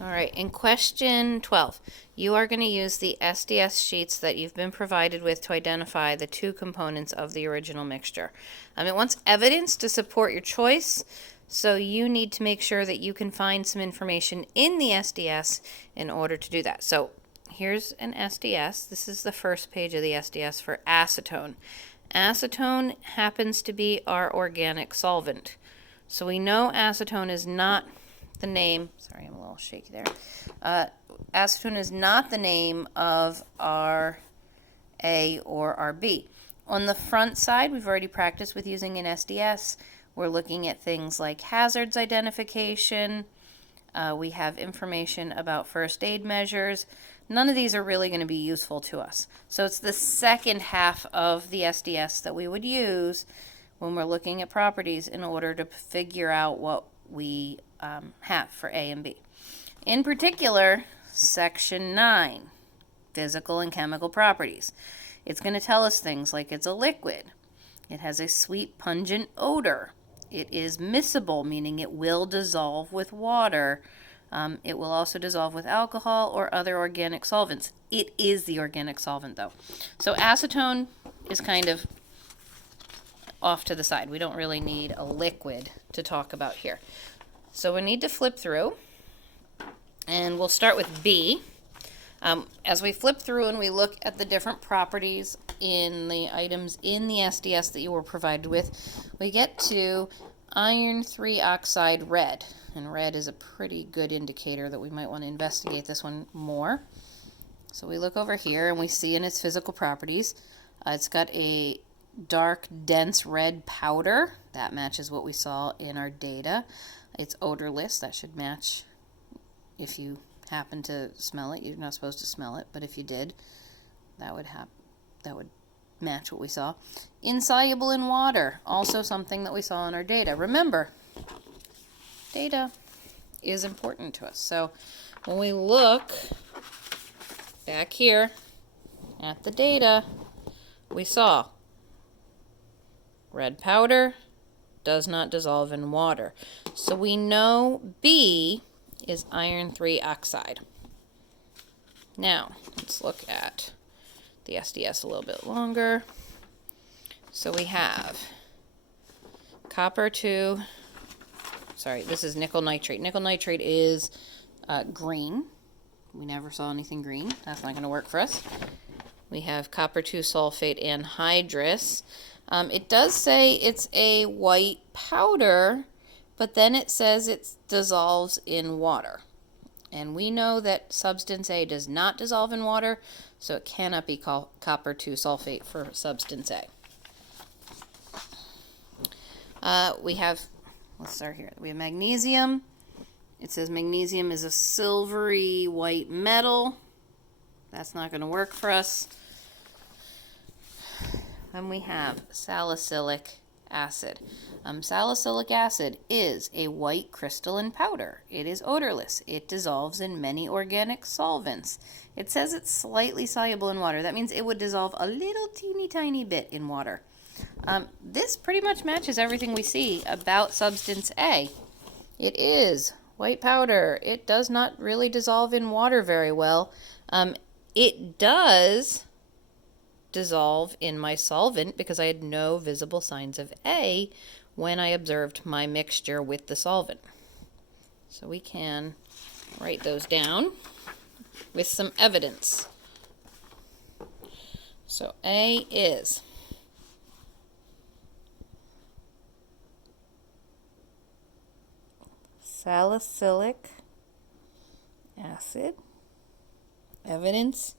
All right, in question 12, you are going to use the SDS sheets that you've been provided with to identify the two components of the original mixture. It wants evidence to support your choice, so you need to make sure that you can find some information in the SDS in order to do that. So here's an SDS. This is the first page of the SDS for acetone. Acetone happens to be our organic solvent. So we know acetone is not the name, sorry, I'm a little shaky there. Acetone is not the name of our A or our B. On the front side, we've already practiced with using an SDS. We're looking at things like hazards identification. We have information about first aid measures. None of these are really going to be useful to us. So it's the second half of the SDS that we would use when we're looking at properties in order to figure out what we have for A and B. In particular, section 9, physical and chemical properties. It's going to tell us things like it's a liquid. It has a sweet, pungent odor. It is miscible, meaning it will dissolve with water. It will also dissolve with alcohol or other organic solvents. It is the organic solvent, though. So acetone is kind of off to the side. We don't really need a liquid to talk about here. So we need to flip through, and we'll start with B. As we flip through and we look at the different properties in the items in the SDS that you were provided with, we get to iron 3 oxide red. And red is a pretty good indicator that we might want to investigate this one more. So we look over here and we see in its physical properties, it's got a dark, dense red powder. That matches what we saw in our data. It's odorless. That should match if you happen to smell it. You're not supposed to smell it, but if you did, that would match what we saw. Insoluble in water, also something that we saw in our data. Remember, data is important to us. So when we look back here at the data, we saw red powder does not dissolve in water. So we know B is iron 3 oxide. Now, let's look at the SDS a little bit longer. So we have copper 2, sorry, this is nickel nitrate. Nickel nitrate is green. We never saw anything green. That's not going to work for us. We have copper 2 sulfate anhydrous. It does say it's a white powder, but then it says it dissolves in water. And we know that substance A does not dissolve in water, so it cannot be called copper 2 sulfate for substance A. Let's start here. We have magnesium. It says magnesium is a silvery white metal. That's not going to work for us. And we have salicylic acid. Salicylic acid is a white crystalline powder. It is odorless. It dissolves in many organic solvents. It says it's slightly soluble in water. That means it would dissolve a little teeny tiny bit in water. This pretty much matches everything we see about substance A. It is white powder. It does not really dissolve in water very well. It does dissolve in my solvent because I had no visible signs of A when I observed my mixture with the solvent. So we can write those down with some evidence. So A is salicylic acid. Evidence,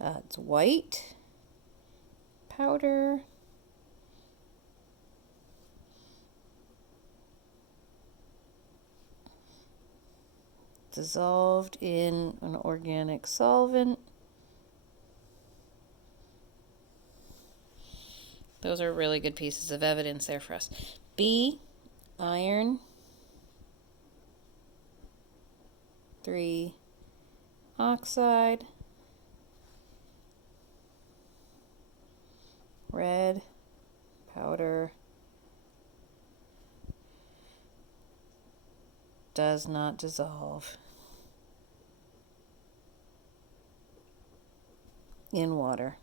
it's white powder. Dissolved in an organic solvent. Those are really good pieces of evidence there for us. B, iron 3 oxide. Red powder does not dissolve in water.